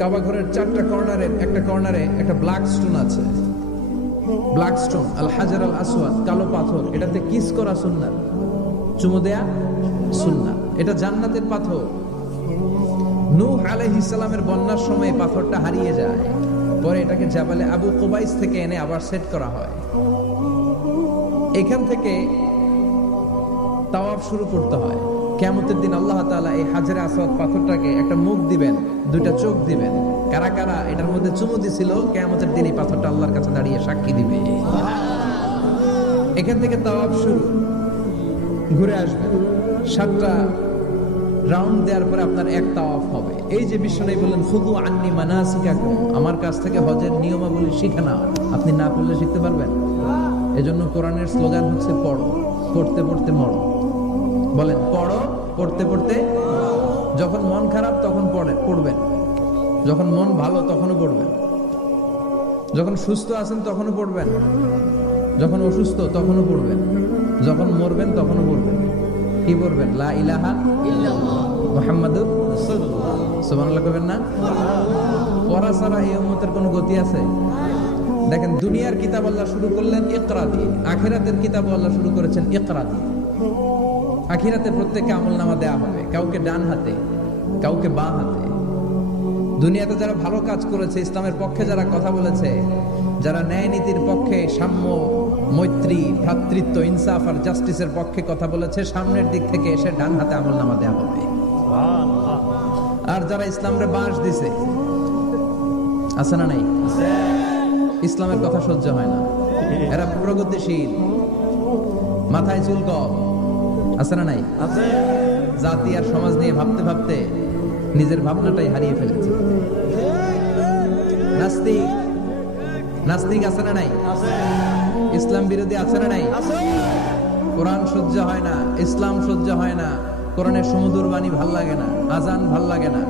কাবা ঘরের 4টা কর্নারে একটা ব্ল্যাক স্টোন আছে। ব্ল্যাক স্টোন, আল হাজার আল আসওয়াদ, কালো পাথর। এটাতে কিস করা সুন্নাত, চুমু দেয়া সুন্নাত। এটা জান্নাতের পাথর। নূহ আলাইহিস সালামের বন্যার সময় পাথরটা হারিয়ে যায়, পরে এটাকে জাবালে আবু কুবাইস থেকে এনে আবার সেট করা হয়। এখান থেকে তাওয়াফ শুরু করতে হয়। কিয়ামতের দিন আল্লাহ তাআলা এই হাজারে আসওয়াদ পাথরটাকে একটা মুখ দিবেন, দুইটা চোখ দিবেন। কারা কারা এটার মধ্যে চুমু দিছিল, কিয়ামতের দিন এই পাথরটা আল্লাহর কাছে দাঁড়িয়ে সাক্ষী দিবে। এখান থেকে তাওয়াফ শুরু, ঘুরে আসবেন। 7টা রাউন্ড দেওয়ার পরে আপনার এক তাওয়াফ হবে। এই যে বিশ্বনবী বললেন, খুযু আন্নী মানাসিকাকুম, আমার কাছ থেকে হজের নিয়মাবলী শিখে নাও। আপনি না পড়লে শিখতে পারবেন? এজন্য কোরআনের স্লোগান হচ্ছে পড়ো, পড়তে পড়তে মরো। বলেন, পড়ো, পড়তে পড়তে। যখন মন খারাপ তখন পড়বেন, যখন মন ভালো তখনও পড়বেন, যখন সুস্থ আছেন তখনও পড়বেন, যখন অসুস্থ তখনও পড়বেন, যখন মরবেন তখনও পড়বেন। কি পড়বেন? লা ইলাহা ইল্লাল্লাহ মুহাম্মাদুর রাসূলুল্লাহ। সুবহানাল্লাহ কইবেন না? পড়া ছাড়া এই উম্মতের কোনো গতি আছে? দেখেন, দুনিয়ার কিতাব আল্লাহ শুরু করলেন ইকরা দিয়ে, আখিরাতের কিতাব আল্লাহ শুরু করেছেন ইকরা দিয়ে। আখিরাতে প্রত্যেককে আমলনামা দেয়া হবে, কাউকে ডান হাতে, কাউকে বাঁ হাতে। দুনিয়াতে যারা ভালো কাজ করেছে, ইসলামের পক্ষে যারা কথা বলেছে, যারা ন্যায় নীতির পক্ষে, সাম্য, মৈত্রী, ভ্রাতৃত্ব, ইনসাফ আর জাস্টিসের পক্ষে কথা বলেছে, সামনের দিক থেকে এসে ডান হাতে আমলনামা দেয়া হবে। আর যারা ইসলামরে বাঁশ দিছে, আছে না নাই? ইসলামের কথা সহ্য হয় না, এরা প্রগতিশীল, মাথায় চুল কম, আছে না নাই? জাতি আর সমাজ নিয়ে ভাবতে ভাবতে নিজের ভাবনাটাই হারিয়ে ফেলেছে। নাস্তিক, নাস্তিক আছে না নাই? ইসলাম বিরোধী আছে না নাই? কোরআন সহ্য হয় না, ইসলাম সহ্য হয় না, কোরআনের সুমধুর বাণী ভাল লাগে না, আজান ভাল লাগে না,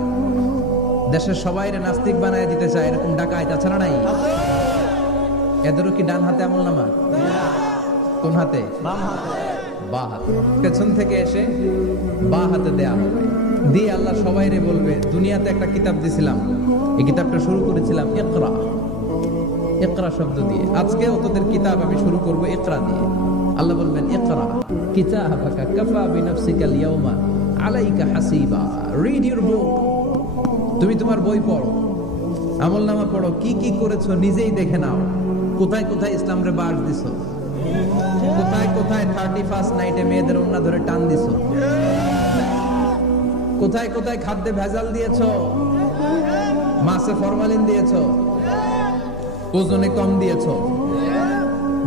দেশের সবাইরে নাস্তিক বানায় দিতে চায়, এরকম ডাকাইত আছে না নাই? এদেরও কি ডান হাতে আমলনামা? কোন হাতে? বাঁ হাতে। পেছন থেকে এসে বাঁ হাতে দেয়া হবে। দিয়ে আল্লাহ সবাইরে বলবে, দুনিয়াতে একটা কিতাব দিছিলাম, এই কিতাবটা শুরু করেছিলাম ইকরা, ইকরা শব্দ দিয়ে। আজকেও তোদের কিতাব আমি শুরু করব ইকরা দিয়ে। আল্লাহ বলবেন, ইকরা কিতাবাকা কাফা বিনাফসিকাল ইয়াউমা আলাইকা হাসিবা। রিড ইউর বুক, তুমি তোমার বই পড়ো, আমলনামা পড়ো, কি কি করেছো নিজেই দেখে নাও। কোথায় কোথায় ইসলামরে বাস দিছো, কোথায় কোথায় 31st নাইটে মেয়েদের ওন্না ধরে টান দিছো, কোথায় কোথায় খাদ্যে ভেজাল দিয়েছো, মাছে ফরমালিন দিয়েছো, ওজনে কম দিয়েছো,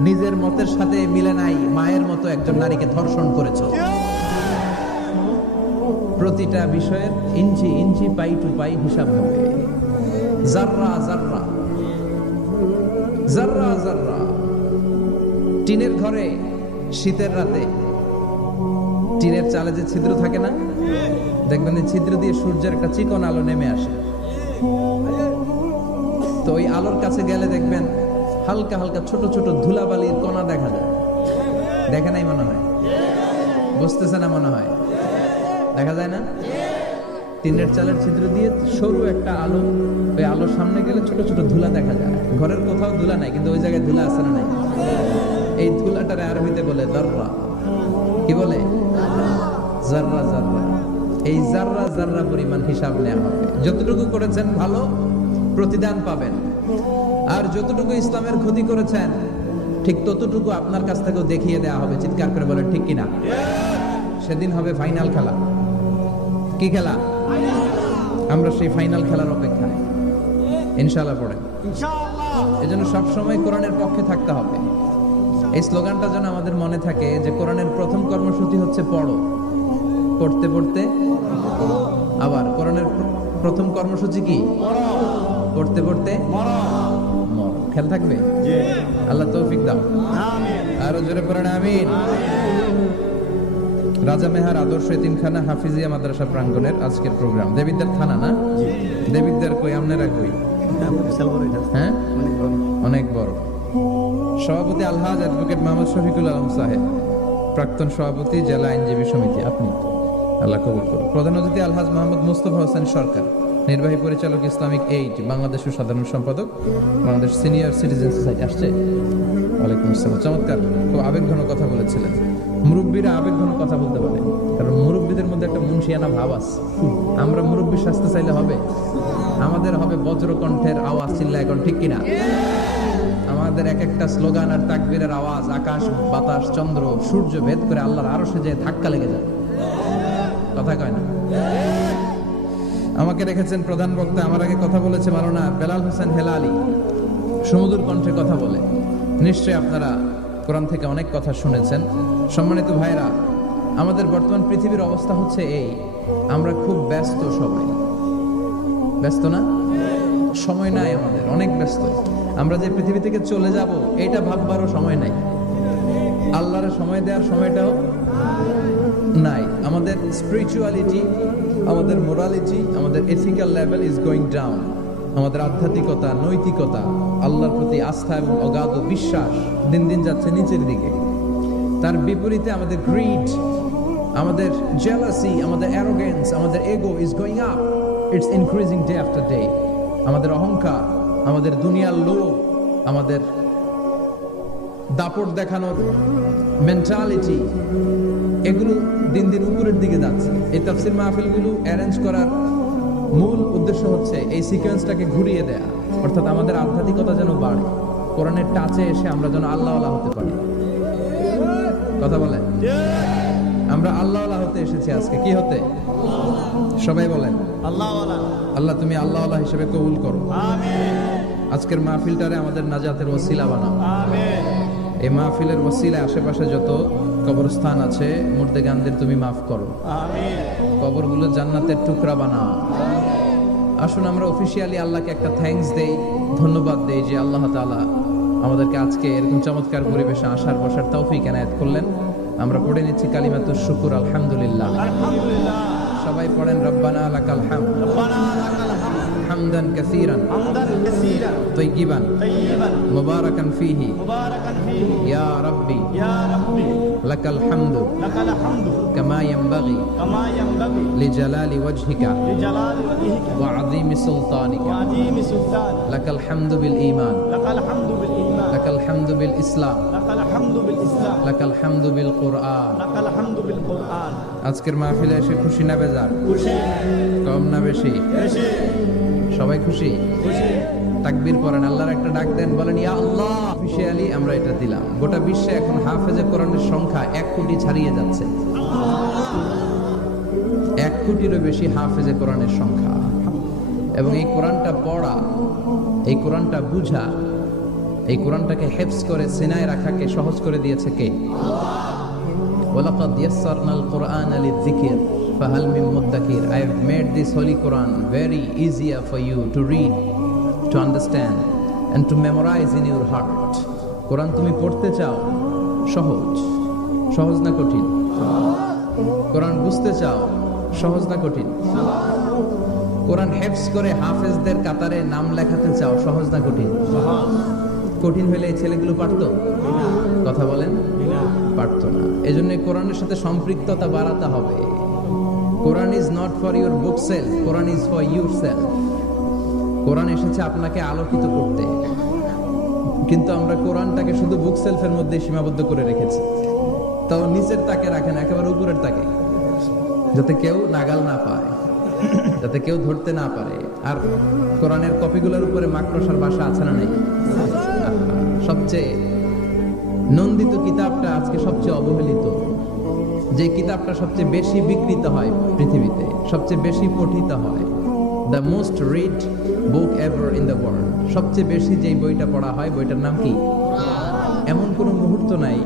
নিজের মতের সাথে মিলে নাই মায়ের মতো একজন নারীকে ধর্ষণ করেছো। প্রতিটা বিষয়ের ইঞ্চি ইঞ্চি, পাই টু পাই হিসাব হবে। জাররা জাররা, জাররা জাররা। টিনের ঘরে শীতের রাতে টিনের চালে যে ছিদ্র থাকে না, দেখবেন এই ছিদ্র দিয়ে সূর্যের একটা চিকন আলো নেমে আসে। তো ওই আলোর কাছে গেলে দেখবেন হালকা হালকা ছোট ছোট ধুলাবালির কণা দেখা যায়। দেখে নাই মনে হয়? বুঝতেছে না মনে হয়? দেখা যায় না? টিনের চালের ছিদ্র দিয়ে সরু একটা আলো, ওই আলোর সামনে গেলে ছোট ছোট ধুলা দেখা যায়। ঘরের কোথাও ধুলা নাই, কিন্তু ওই জায়গায় ধুলা আছে না নাই? এই ধুলাটারে আরবিতে বলে জাররা। কি বলে? জাররা জাররা। এই জাররা জাররা পরিমাণ হিসাব নেওয়া হবে। যতটুকু করেছেন ভালো, প্রতিদান পাবেন। আর যতটুকু ইসলামের ক্ষতি করেছেন, ঠিক ততটুকু আপনার কাছ থেকেও দেখিয়ে দেওয়া হবে। চিৎকার করে বলেন ঠিক কিনা? সেদিন হবে ফাইনাল খেলা। কি খেলা? আমরা সেই ফাইনাল খেলার অপেক্ষায়। ইনশাআল্লাহ পড়েন। এজন্য সবসময় কোরআনের পক্ষে থাকতে হবে। এই স্লোগানটা যেন আমাদের মনে থাকে যে কোরআনের প্রথম কর্মসূচি হচ্ছে পড়ো, পড়তে পড়তে। আবার কোরআনের প্রথম কর্মসূচি কি? পড়তে পড়তে মরো। খেয়াল থাকবে? আল্লাহ তৌফিক দাও। আরো জোরে পড়েন আমিন। রাজা মেহার আদর্শ এতিমখানা হাফিজিয়া মাদ্রাসা প্রাঙ্গণের আজকের প্রোগ্রাম। দেবিদ্দার থানা না? দেবিদ্দার কই, আপনারা কই? হ্যাঁ, অনেক বড়। সভাপতি আলহাজ অ্যাডভোকেট মোহাম্মদ শফিকুল আলম সাহেব, প্রাক্তন সভাপতি জেলা আইনজীবী সমিতি, আপনি। আল্লাহ কবুল করুন। প্রধান অতিথি আলহাজ মোহাম্মদ মুস্তফা হোসেন সরকার, নির্বাহী পরিচালক ইসলামিক এইড বাংলাদেশের সাধারণ সম্পাদক বাংলাদেশ সিনিয়র সিটিজেন সোসাইটি আসছে। ওয়ালাইকুম আসসালাম। চমৎকার, খুব আবেগঘন কথা বলেছিলেন। মুরব্বীরা আবেগঘন কথা বলতে পারে, কারণ মুরব্বীদের মধ্যে একটা মুন্সিয়ানা ভাব আছে। আমরা মুরব্বী শাস্তে চাইলে হবে? আমাদের হবে বজ্রকণ্ঠের আওয়াজ, চিল্লা এখন ঠিক কিনা? আমাদের এক একটা স্লোগান আর তাকবীরের আওয়াজ আকাশ বাতাস চন্দ্র সূর্য ভেদ করে আল্লাহর আরশে যে ধাক্কা লেগে যাবে। কথা কয় না? আমাকে রেখেছেন প্রধান বক্তা, আমার আগে কথা বলেছে মাওলানা বেলাল হোসেন হেলালি, সুমধুর কণ্ঠে কথা বলে। নিশ্চয়ই আপনারা কোরআন থেকে অনেক কথা শুনেছেন। সম্মানিত ভাইরা, আমাদের বর্তমান পৃথিবীর অবস্থা হচ্ছে এই, আমরা খুব ব্যস্ত, সবাই ব্যস্ত না? সময় নাই আমাদের, অনেক ব্যস্ত। আমরা যে পৃথিবী থেকে চলে যাব এটা ভাববারও সময় নাই, আল্লাহর সময় দেওয়ার সময়টাও নাই। আমাদের স্পিরিচুয়ালিটি, আমাদের মোরালিটি, আমাদের ethical level is going down. আমাদের আধ্যাত্মিকতা, নৈতিকতা, আল্লাহর প্রতি আস্থা এবং অগাধ বিশ্বাস দিন দিন যাচ্ছে নিচের দিকে। তার বিপরীতে আমাদের গ্রিড, আমাদের জেলাসি, আমাদের অ্যারোগেন্স, আমাদের এগো is going up, it's increasing day after day. আমাদের অহংকার, আমাদের দুনিয়ার লোভ, আমাদের দাপট দেখানোর মেন্টালিটি, এগুলো দিন দিন উপরের দিকে যাচ্ছে। এই তাফসীর মাহফিলগুলো অ্যারেঞ্জ করার মূল উদ্দেশ্য হচ্ছে এই সিকোয়েন্সটাকে ঘুরিয়ে দেয়া, অর্থাৎ আমাদের আধ্যাত্মিকতা যেন বাড়ে, কোরআনের টাচে এসে আমরা যেন আল্লাহওয়ালা হতে পারি। কথা বলেন, আমরা আল্লাহওয়ালা হতে এসেছি আজকে। কি হতে? সবাই বলেন আল্লাহওয়ালা। আল্লাহ তুমি আল্লাহওয়ালা হিসেবে কবুল করো। আমিন। আজকের মাহফিলটারে আমাদের নাজাতের ওসিলা বানাও। আমিন। এই মাহফিলের ওসিলায় আশেপাশে যত কবরস্থান আছে মুর্দেগানদের তুমি মাফ করো। আমিন। কবরগুলো জান্নাতের টুকরা বানাও। আসুন আমরা অফিশিয়ালি আল্লাহকে একটা থ্যাঙ্কস দেই, ধন্যবাদ দেই যে আল্লাহ তাআলা আমাদেরকে আজকে এরকম চমৎকার পরিবেশে আসার বসার তৌফিক এনায়েত করলেন। আমরা পড়ে নিচ্ছি কালিমাতুশ শুকর, আলহামদুলিল্লাহ। আলহামদুলিল্লাহ। সবাই পড়েন রব্বানা লাকাল হামদ। রব্বানা লাকাল হামদ। হামদান কাসীরান। হামদান কাসীরান। তাইয়িবান। তাইয়িবান। মুবারাকান ফীহি। মুবারাকান ফীহি। ইয়া রাব্বি। ইয়া রাব্বি। লাকাল হামদু। লাকাল হামদু। কামা ইয়ানবাগি। কামা ইয়ানবাগি। লিজালালি ওয়াজহিকা। লিজালালি ওয়াজহিকা। ওয়া আযীমি সুলতানিকা। ওয়া আযীমি সুলতানিকা। লাকাল হামদু বিল ঈমান। লাকাল হামদু বিল ঈমান। লাকাল হামদু বিল ইসলাম। লাকাল হামদু বিল ইসলাম। লাকাল হামদু বিল কুরআন। লাকাল হামদু বিল কুরআন। আজকের মাহফিলে এসে খুশি না বেজার? খুশি। কম না বেশি? বেশি। সবাই খুশি? খুশি। তাকবীর পড়েন, আল্লাহর একটা ডাক দেন, বলেন ইয়া আল্লাহ। অফিশিয়ালি আমরা এটা দিলাম। গোটা বিশ্বে এখন হাফেজে কোরআনের সংখ্যা 1 কোটি ছাড়িয়ে যাচ্ছে। 1 কোটিরও বেশি হাফেজে কোরআনের সংখ্যা। এবং এই কোরআনটা পড়া, এই কোরআনটা বুঝা, এই কোরআনটাকে হেফজ করে সিনায় রাখাকে সহজ করে দিয়েছে কে? ওয়ালাকাদ ইয়াসসারনাল কুরআনা লিযিকর ফাহাল মিন মুদ্দাকির। I have made this holy Quran very easier for you to read, to understand and to memorize in your heart. কোরআন তুমি পড়তে চাও, সহজ। সহজ না কঠিন? কোরআন বুঝতে চাও, সহজ না কঠিন? কোরআন হেফজ করে হাফেজদের কাতারে নাম লেখাতে চাও, সহজ না কঠিন? কঠিন হলে এই ছেলেগুলো পারতো? কথা বলেন, পারতো না। এজন্য কোরআনের সাথে সম্পৃক্ততা বাড়াতে হবে। Quran is not for your bookshelf, Quran is for yourself. Quran এসেছে আপনাকে আলোকিত করতে, কিন্তু আমরা কোরআনটাকে শুধু বুক সেলফের মধ্যে সীমাবদ্ধ করে রেখেছি। তাও নিচের তাকে রাখেন, একেবারে উপরের তাকে, যাতে কেউ নাগাল না পায়, যাতে কেউ ধরতে না পারে। আর কোরআনের কপিগুলোর উপরে মাকড়সার বাসা আছে না নাই? সবচেয়ে নন্দিত কিতাবটা আজকে সবচেয়ে অবহেলিত, যে কিতাবটা সবচেয়ে বেশি বিকৃত হয় পৃথিবীতে, সবচেয়ে বেশি পঠিত হয়, the most read book ever in the world, সবচেয়ে বেশি যেই বইটা পড়া হয় বইটার নাম কি? এমন কোনো মুহূর্ত নাই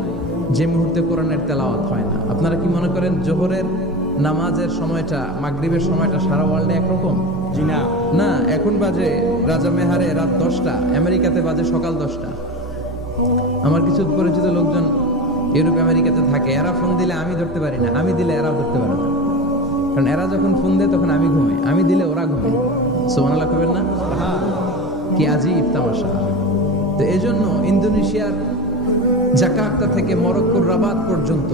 যে মুহূর্তে কোরআনের তেলাওয়াত হয় না। আপনারা কি মনে করেন জোহরের নামাজের সময়টা, মাগরিবের সময়টা সারা ওয়ার্ল্ডে একরকম? জি না। না, এখন বাজে রাজা মেহারে রাত 10টা, আমেরিকাতে বাজে সকাল 10টা। আমার কিছু পরিচিত লোকজন ইউরোপ আমেরিকাতে থাকে, এরা ফোন দিলে আমি ধরতে পারি না, আমি দিলে এরা ধরতে পারে না। কারণ এরা যখন ফোন দেয় তখন আমি ঘুমাই, আমি দিলে ওরা ঘুমায়। সুবহানাল্লাহ কইবেন না? কি আজীব তামাশা। তো এজন্য ইন্দোনেশিয়ার জাকার্তা থেকে মরক্কোর রাবাত পর্যন্ত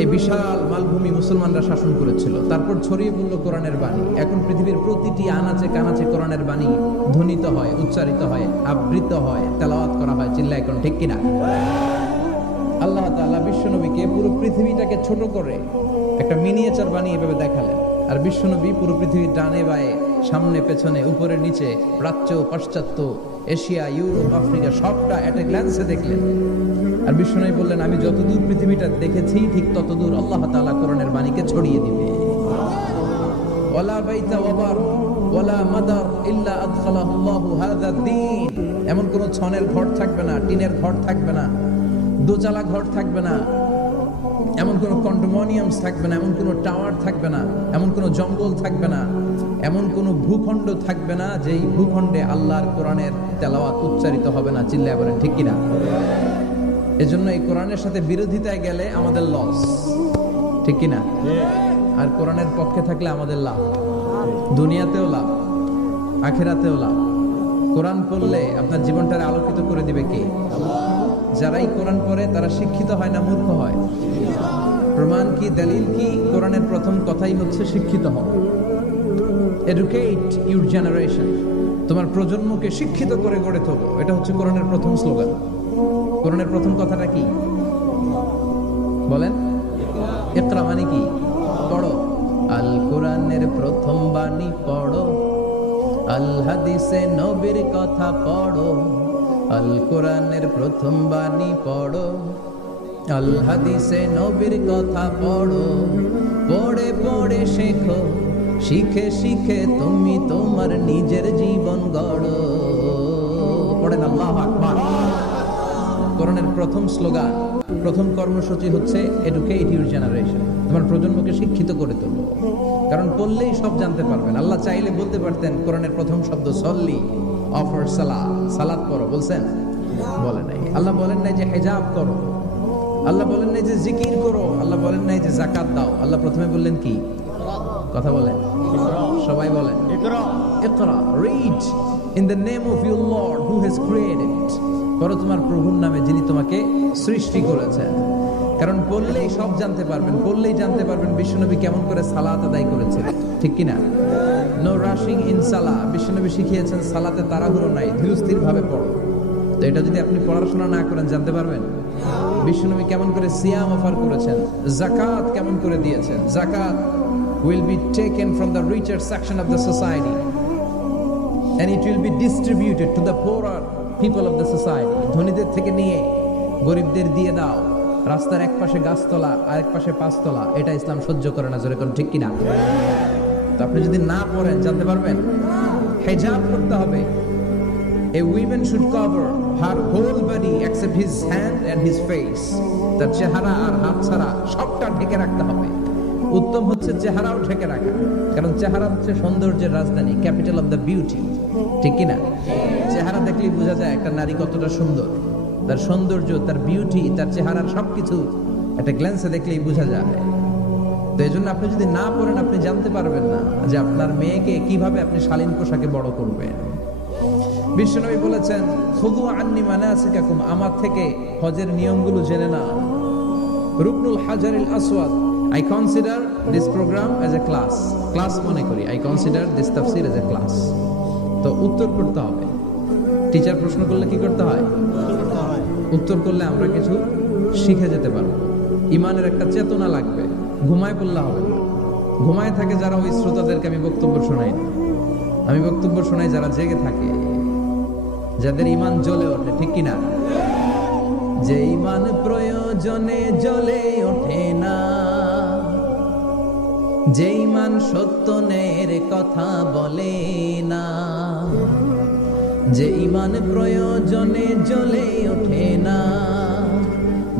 এই বিশাল মালভূমি মুসলমানরা শাসন করেছিল, তারপর ছড়িয়ে পড়ল কোরআনের বাণী। এখন পৃথিবীর প্রতিটি আনাচে কানাচে কোরআনের বাণী ধ্বনিত হয়, উচ্চারিত হয়, আবৃত হয়, তেলাওয়াত করা হয়। চিল্লায় কোন ঠিক কিনা? আল্লাহ তাআলা বিশ্বনবীকে পুরো পৃথিবীটাকে ছোট করে একটা মিনিয়েচার বানিয়ে এভাবে দেখালেন, আর বিশ্বনবী পুরো পৃথিবীর ডানে বায়ে, সামনে পেছনে, উপরে নিচে, প্রাচ্য পাশ্চাত্য, এশিয়া, ইউরোপ, আফ্রিকা সবটা এট এ গ্ল্যান্সে দেখলেন। আর বিশ্বনবী বললেন, আমি যতদূর পৃথিবীটা দেখেছি ঠিক ততদূর আল্লাহ তাআলা কোরআনের বাণীকে ছড়িয়ে দিবে। ওয়ালা বাইতা ওয়াবার ওয়ালা মাদার ইল্লা আদখালাহু আল্লাহু হাযা দ্বীন। এমন কোন ছনের ঘর থাকবে না, টিনের ঘর থাকবে না, দোচালা ঘর থাকবে না, এমন কোন কন্ডোমিনিয়ামস থাকবে না, এমন কোন টাওয়ার থাকবে না, এমন কোন জঙ্গল থাকবে না, এমন কোন ভূখণ্ড থাকবে না যেই ভূখণ্ডে আল্লাহর কোরআনের তেলাওয়াত উচ্চারিত হবে না। চিল্লায় বলেন ঠিক কিনা? এজন্য এই কোরআনের সাথে বিরোধিতায় গেলে আমাদের লস, ঠিক কিনা? আর কোরআনের পক্ষে থাকলে আমাদের লাভ, দুনিয়াতেও লাভ, আখিরাতেও লাভ। কোরআন পড়লে আপনার জীবনটারে আলোকিত করে দিবে কে? যারাই কোরআন পড়ে তারা শিক্ষিত হয় না মূর্খ হয়? প্রমাণ কি, দলিল কি? কোরআনের প্রথম কথাই হচ্ছে শিক্ষিত হও। এডুকেট ইউর জেনারেশন, তোমার প্রজন্মকে শিক্ষিত করে গড়ে তোলো। এটা হচ্ছে কোরআনের প্রথম স্লোগান। কোরআনের প্রথম কথাটা কি বলেন? ইকরা মানে কি? পড়ো। আল কোরআনের প্রথম বাণী পড়ো, আল হাদিসে নবীর কথা পড়ো। আল কোরআনের প্রথম বাণী পড়ো, আল হাদিসে নবীর কথা পড়ো। পড়ে পড়ে শেখো, শিখে শিখে তুমি তোমার নিজের জীবন গড়ো। পড়েন আল্লাহু আকবার। কোরআনের প্রথম স্লোগান, প্রথম কর্মসূচি হচ্ছে এডুকেট ইউর জেনারেশন, তোমার প্রজন্মকে শিক্ষিত করে তোলো। কারণ পড়লেই সব জানতে পারবেন। আল্লাহ চাইলে বলতে পারতেন কোরআনের প্রথম শব্দ সল্লি, অফার সালাত, সালাত করো, বলছেন? বলেন নাই। আল্লাহ বলেন নাই যে হিজাব করো, আল্লাহ বলেন নাই যে জিকির করো, আল্লাহ বলেন নাই যে যাকাত দাও। আল্লাহ প্রথমে বললেন কি? কথা বলেন, সবাই বলেন ইকরা, read in the name of your lord who has created. পড়ো তোমার প্রভুর নামে যিনি তোমাকে সৃষ্টি করেছেন। কারণ পড়লেই সব জানতে পারবেন, পড়লেই জানতে পারবেন বিশ্বনবী কেমন করে সালাত আদায় করেছিলেন, ঠিক কিনা? নো রাশিং ইন সালাহ। বিশ্বনবী শিখিয়েছেন সালাতে তাড়াহুড়ো নাই, ধীরস্থির ভাবে পড়ো। তো এটা যদি আপনি পড়াশোনা না করেন জানতে পারবেন? বিশ্বনবী কেমন করে সিয়াম অফার করেছেন, যাকাত কেমন করে দিয়েছেন। যাকাত will be taken from the richer section of the society and it will be distributed to the poorer people of the society. ধনীদের থেকে নিয়ে গরিবদের দিয়ে দাও। রাস্তার এক পাশে গাছতলা, আরেক পাশে পাঁচতলা, এটা ইসলাম সহ্য করে না। জোরে কোন ঠিক কিনা? তো আপনি যদি না পড়েন জানতে পারবেন? হিজাব করতে হবে। A woman should cover her whole body except his hand and his face. তার চেহারা আর হাত ছাড়া সবটা ঢেকে রাখতে হবে। উত্তম হচ্ছে চেহারাও ঢেকে রাখা, কারণ চেহারা হচ্ছে সৌন্দর্যের রাজধানী, ক্যাপিটাল অফ দ্য বিউটি, ঠিক কিনা? চেহারা দেখলেই বোঝা যায় একটা নারী কতটা সুন্দর। তার সৌন্দর্য, তার বিউটি, তার চেহারার সবকিছু একটা গ্ল্যান্সে দেখলেই বোঝা যায়। তো এই জন্য আপনি যদি না পড়েন আপনি জানতে পারবেন না যে আপনার মেয়েকে কিভাবে আপনি শালীন পোশাকে বড় করবেন। বিশ্বনবী বলেছেন, খুযু আন্নী মানাসিকাকুম, আমার থেকে হজের নিয়মগুলো জেনে নাও। রুকনুল হাজারিল আসওয়াদ, I consider this program as a class মনে করি। I consider this tafsir as a class. তো উত্তর করতে হবে। টিচার প্রশ্ন করলে কি করতে হয়? উত্তর করলে আমরা কিছু শিখে যেতে পারবো। ইমানের একটা চেতনা লাগবে। ঘুমায় পড়লে হবে না। ঘুমায় থাকে যারা, ওই শ্রোতাদেরকে আমি বক্তব্য শোনাই না। আমি বক্তব্য শোনাই যারা জেগে থাকে, যাদের ইমান জ্বলে ওঠে, ঠিক কিনা? যে ইমান প্রয়োজনে জ্বলে ওঠে না, যে ইমান সত্যের কথা বলে না, যে ইমান প্রয়োজনে জ্বলে ওঠে না,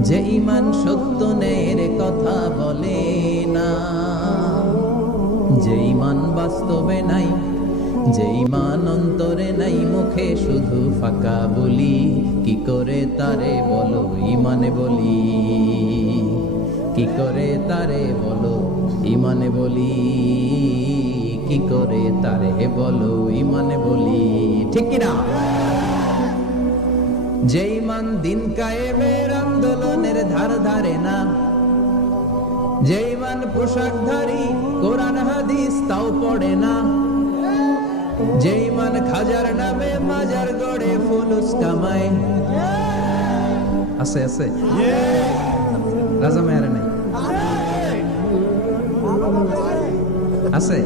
যে ইমান সত্যের কথা বলে না, যে ইমান বাস্তবে নাই, যে ইমান অন্তরে নাই, মুখে শুধু ফাঁকা বলি, কি করে তারে বলো ইমানে বলি, কি করে তারে বলো ইমানে বলি, কি করে তারে বলো ইমানে বলি, ঠিক কিনা? যে ইমান দিন কায়েমের আন্দোলনের ধার ধারে না, যে ইমান পোশাকধারী কোরআন হাদিস তাও পড়ে না, যে ইমান খাজার নামে মাজার গড়ে ফুলুস কামায়। আছে আছে রাজা মেয়ার নেই আছে,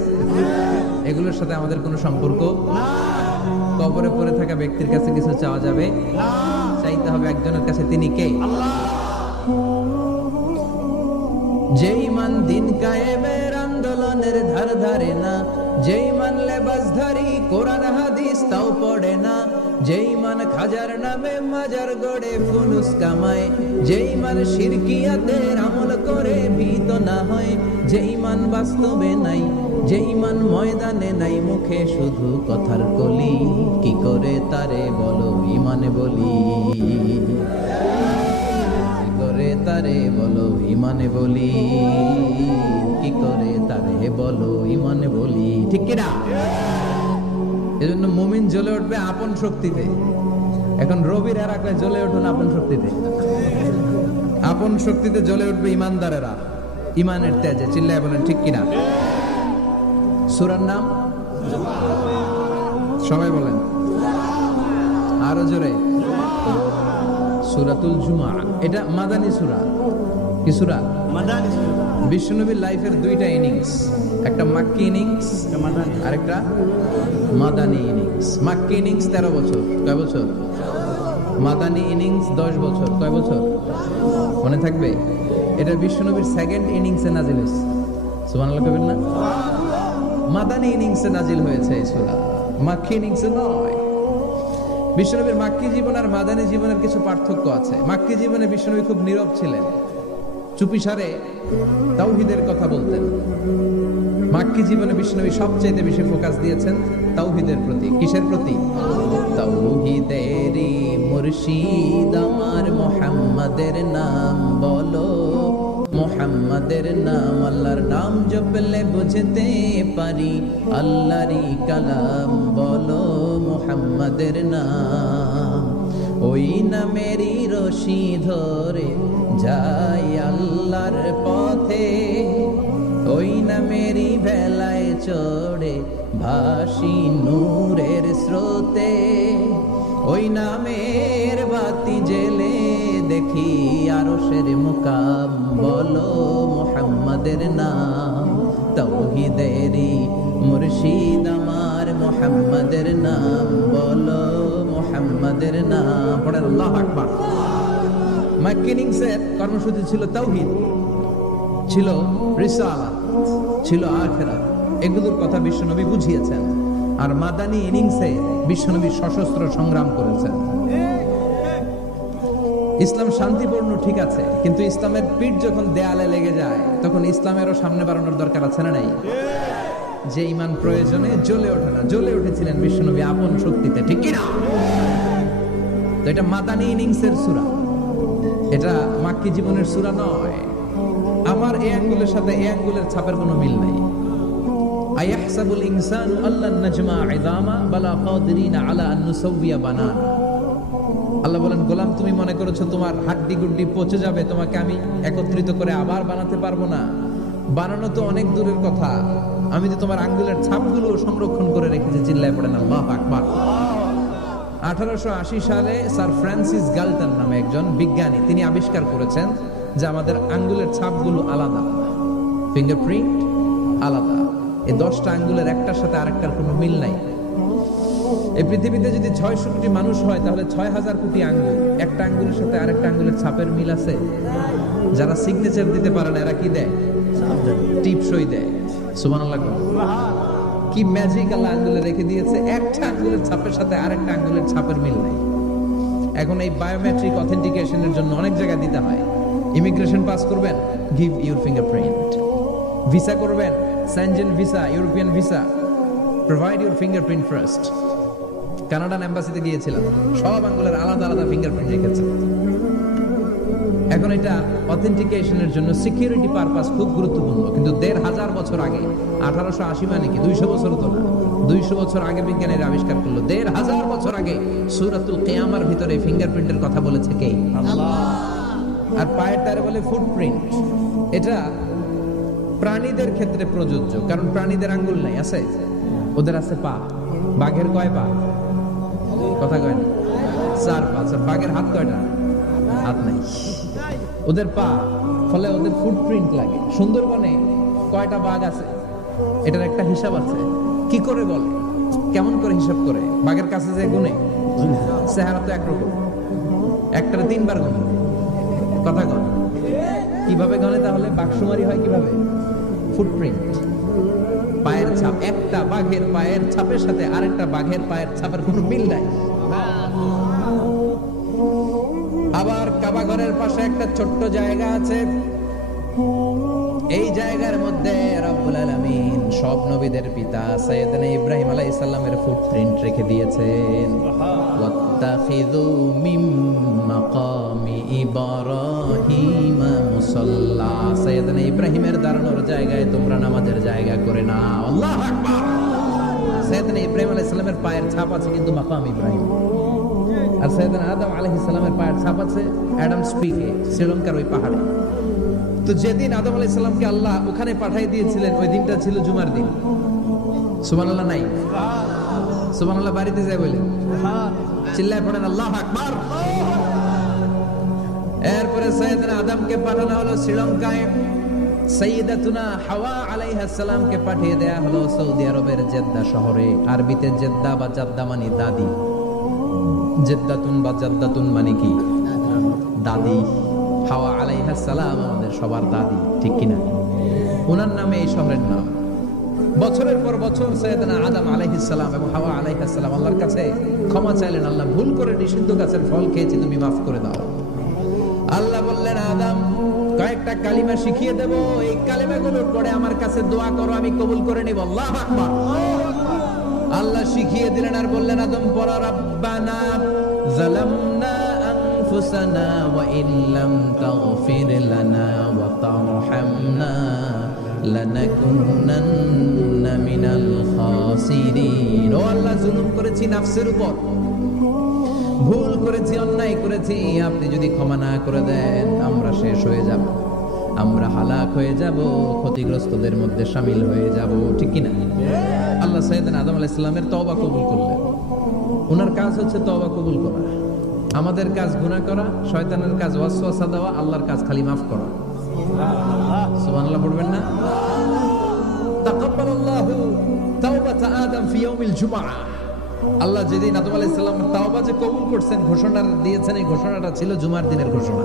এগুলোর সাথে আমাদের কোনো সম্পর্ক। কবরে পড়ে থাকা ব্যক্তির কাছে কিছু চাওয়া যাবে, চাইতে হবে একজনের কাছে, তিনি কে? যে ইমান দিন কায়েমের আন্দোলনের ধার ধারে না, যে ইমান লেবাসধারী কোরআন হাদিস তাও পড়ে না, যে ইমান খাজার নামে মাজার গড়ে ফুলুস কামায়, যে ইমান শিরকিয়াতের আমল করে ভীত না হয়, যে ইমান বাস্তবে নাই, যে ইমান ময়দানে নাই, মুখে শুধু কথার কলি, কি করে তারে বলো ইমানে বলি, কি করে তারে বলো ইমানে বলি, কি করে তারে বলো ইমানে বলি, ঠিক কিনা? এজন্য মুমিন জ্বলে উঠবে আপন শক্তিতে। এখন রবির এলাকায় জ্বলে উঠুন আপন শক্তিতে, আপন শক্তিতে জ্বলে উঠবে ইমানদারেরা ইমানের তেজে। চিল্লায় বলেন ঠিক কিনা? সূরার নাম সবাই বলেন আরো জোরে, সূরাতুল জুমআ। এটা মাদানী সূরা। কি সূরা? মাদানী সূরা। বিশ্বনবীর লাইফের দুইটা ইনিংস, একটা মাক্কি ইনিংস আর একটা মাদানী ইনিংস। মাক্কি ইনিংস 13 বছর, কয় বছর? মাদানী ইনিংস 10 বছর, কয় বছর? মনে থাকবে? এটা বিশ্বনবীর সেকেন্ড ইনিংসে নাজিল হয়েছে। সুবহানাল্লাহ কইবেন না? মাদানী ইনিংসে নাজিল হয়েছে এই সূরা, মাক্কি ইনিংসে নয়। বিশ্বনবীর মাক্কি জীবন আর মাদানী জীবনের কিছু পার্থক্য আছে। মাক্কি জীবনে বিশ্বনবী খুব নীরব ছিলেন, চুপিসারে তাওহীদের কথা বলতেন। মাক্কি জীবনে বিশ্বনবী সবচেয়ে বেশি ফোকাস দিয়েছেন তাওহীদের প্রতি। কিসের প্রতি? তাওহীদেরই মুর্শিদ আমার মুহাম্মাদের নাম বলো, মুহাম্মাদের নাম, আল্লাহর নাম জপলে বুঝতে পারি, আল্লাহরই কালাম বলো মুহাম্মাদের নাম। ওই নামেরই রশি ধরে যাই আল্লাহর পথে, ওই নামেরই ভেলায় চড়ে ভাসি নূরের স্রোতে, ওই নামের বাতি জেলে দেখি আরশের মুকাম বলো মুহাম্মাদের নাম। তাওহীদেরই মুর্শিদ আমার মুহাম্মাদের নাম বলো মুহাম্মাদের নাম। পড়েন আল্লাহু আকবার। মাক্কি ইনিংসের কর্মসূচি ছিল তাওহীদ, ছিল রিসালাত, ছিল আখিরাত, এগুলোর কথা বিশ্বনবী বুঝিয়েছেন। আর মাদানী ইনিংসে বিশ্বনবী সশস্ত্র সংগ্রাম করেছেন। ইসলাম শান্তিপূর্ণ ঠিক আছে, কিন্তু ইসলামের পিঠ যখন দেয়ালে লেগে যায় তখন ইসলামেরও সামনে বাড়ানোর দরকার আছে না নাই? যে ইমান প্রয়োজনে জ্বলে ওঠে না, জ্বলে উঠেছিলেন বিশ্বনবী আপন শক্তিতে, ঠিক কিনা? তো এটা মাদানী ইনিংসের সূরা, এটা মাক্কি জীবনের সূরা নয়। আমার এই আঙ্গুলের সাথে এই আঙ্গুলের ছাপের কোনো মিল নাই। আয়াহসাবুল ইনসানু আল্লান নাজমা ইযামা বালা কাদিরিনা আলা আন নুসাওয়িয়া বানানা। আল্লাহ বলেন, গোলাম তুমি মনে করেছো তোমার হাড্ডি গুড্ডি পচে যাবে, তোমাকে আমি একত্রিত করে আবার বানাতে পারবো না? বানানো তো অনেক দূরের কথা, আমি তো তোমার আঙ্গুলের ছাপগুলো সংরক্ষণ করে রেখেছি। চিল্লায় পড়েন আল্লাহু আকবার। 1880 সালে স্যার ফ্রান্সিস গালটন নামে একজন বিজ্ঞানী, তিনি আবিষ্কার করেছেন যে আমাদের আঙ্গুলের ছাপগুলো আলাদা, ফিঙ্গারপ্রিন্ট আলাদা। এই 10টা আঙ্গুলের একটার সাথে আরেকটার কোনো মিল নাই। এই পৃথিবীতে যদি 600 কোটি মানুষ হয় তাহলে 6000 কোটি আঙ্গুল, একটা আঙ্গুলের সাথে আরেকটা আঙ্গুলের ছাপের মিল আছে? যারা সিগনেচার দিতে পারে না এরা কি দেয়? টিপসই দেয়। সুবহানাল্লাহ। কি ম্যাজিক আল্লাহ আঙ্গুলে রেখে দিয়েছে, একটা আঙ্গুলের ছাপের সাথে আরেকটা আঙ্গুলের ছাপের মিল নাই। এখন এই বায়োমেট্রিক অথেন্টিকেশনের জন্য অনেক জায়গায় দিতে হয়। ইমিগ্রেশন পাস করবেন, গিভ ইউর ফিঙ্গারপ্রিন্ট। ভিসা করবেন, Schengen visa, European visa, provide your fingerprint first. Canadian এম্বাসিতে গিয়েছিলাম, সব আঙ্গুলের আলাদা আলাদা ফিঙ্গারপ্রিন্ট রেখেছে। এখন এটা অথেন্টিকেশনের জন্য সিকিউরিটি পারপাস খুব গুরুত্বপূর্ণ, কিন্তু 1500 বছর আগে, 1880 মানে কি 200 বছর তো না, 200 বছর আগে বিজ্ঞানীরা আবিষ্কার করলো। 1500 বছর আগে সূরাতুল কিয়ামার ভিতরে ফিঙ্গারপ্রিন্টের কথা বলেছে কে? আল্লাহ। আর পায়ের তারে বলে ফুটপ্রিন্ট। এটা প্রাণীদের ক্ষেত্রে প্রযোজ্য, কারণ প্রাণীদের আঙ্গুল নাই, আছে? ওদের আছে পা। বাঘের কয় পা? কথা কয় না, 4 পা। বাঘের হাত কয়টা? হাত নাই, ওদের পা। ফলে ওদের ফুটপ্রিন্ট লাগে। সুন্দরবনে কয়টা বাঘ আছে এটার একটা হিসাব আছে। কি করে বলে, কেমন করে হিসাব করে? বাঘের কাছে যে গুনে, চেহারা তো একরকম, একটারে 3 বার গুনে। কথা কন, কিভাবে গনে তাহলে? বাঘসুমারি হয় কিভাবে? ফুটপ্রিন্ট, পায়ের ছাপ। একটা বাঘের পায়ের ছাপের সাথে আরেকটা বাঘের পায়ের ছাপের কোনো মিল নাই। আবার কাবা ঘরের পাশে একটা ছোট্ট জায়গা আছে, এই জায়গার মধ্যে রব্বুল আলামিন সব নবীদের পিতা সাইয়েদনা ইব্রাহিম আলাইহিস সালামের ফুটপ্রিন্ট রেখে দিয়েছেন। ওয়াত্তাখিযু মিন মাকামি ইব্রাহিম মুসাল্লা, সাইয়েদনা ইব্রাহিমের দাঁড়ানোর জায়গায় তোমরা নামাজের জায়গা করে নাও। আল্লাহু আকবার। সাইয়েদনা ইব্রাহিম আলাইহিস সালামের পায়ের ছাপ আছে কিন্তু মাকাম ইব্রাহিম। আর সাইয়েদনা আদম আলাইহিস সালামের পায়ের ছাপ আছে অ্যাডামস পিকে, শ্রীলঙ্কার ওই পাহাড়ে। তো যেদিন আদম আলাইহিস সালামকে আল্লাহ ওখানে পাঠিয়ে দিয়েছিলেন, ওই দিনটা ছিল জুমার দিন। সুবহানাল্লাহ নাই? সুবহানাল্লাহ বাড়িতে যায় বলেন, চিল্লায় পড়েন আল্লাহু আকবার। এরপরে সাইয়েদনা আদমকে পাঠানো হলো শ্রীলঙ্কায়, সাইয়্যিদাতুনা হাওয়া আলাইহিস সালামকে পাঠিয়ে দেয়া হলো সৌদি আরবের জেদ্দা শহরে। আরবিতে জেদ্দা বা জাদ্দা মানে দাদি। জেদ্দাতুন বা জাদ্দাতুন মানে কি? দাদি। হাওয়া আলাইহিস সালাম আমাদের সবার দাদি, ঠিক কিনা? ওনার নামে এই শহরের নাম। বছরের পর বছর সাইয়েদনা আদম আলাইহিস সালাম এবং হাওয়া আলাইহিস সালাম আল্লাহর কাছে ক্ষমা চাইলেন, আল্লাহ ভুল করে নিষিদ্ধ গাছের ফল খেয়েছি, তুমি মাফ করে দাও। আল্লাহ বললেন, আদম কয়েকটা কালিমা শিখিয়ে দেব, এই কালিমাগুলোর পরে আমার কাছে দোয়া করো, আমি কবুল করে নিব। আল্লাহু আকবার। আল্লাহ শিখিয়ে দিলেন আর বললেন, আদম পড়ো, রাব্বানা যালামনা আনফুসানা ওয়া ইল্লাম তাগফির লানা ওয়া তারহামনা লানাকুনান্না মিনাল খাসিরিন। ও আল্লাহ, জুলুম করেছি নাফসের উপর, ভুল করেছি, অন্যায় করেছি, আপনি যদি ক্ষমা না করে দেন আমরা শেষ হয়ে যাব, আমরা হালাক হয়ে যাব, ক্ষতিগ্রস্তদের মধ্যে শামিল হয়ে যাব, ঠিক কিনা? আল্লাহ সাইয়েদনা আদম আলাইহিস সালামের তওবা কবুল করলেন। ওনার কাজ হচ্ছে তওবা কবুল করা, আমাদের কাজ গুনাহ করা, শয়তানের কাজ ওয়াসওয়াসা দেওয়া, আল্লাহর কাজ খালি মাফ করা। সুবহানাল্লাহ পড়বেন না? তাকাব্বালাল্লাহু তাওবাতা আদম ফি ইয়াউমিল জুমআহ। আল্লাহ যেদিন আদম আলাইহিস সালামের তাওবা যে কবুল করছেন, ঘোষণা দিয়েছেন, এই ঘোষণাটা ছিল জুমার দিনের ঘোষণা।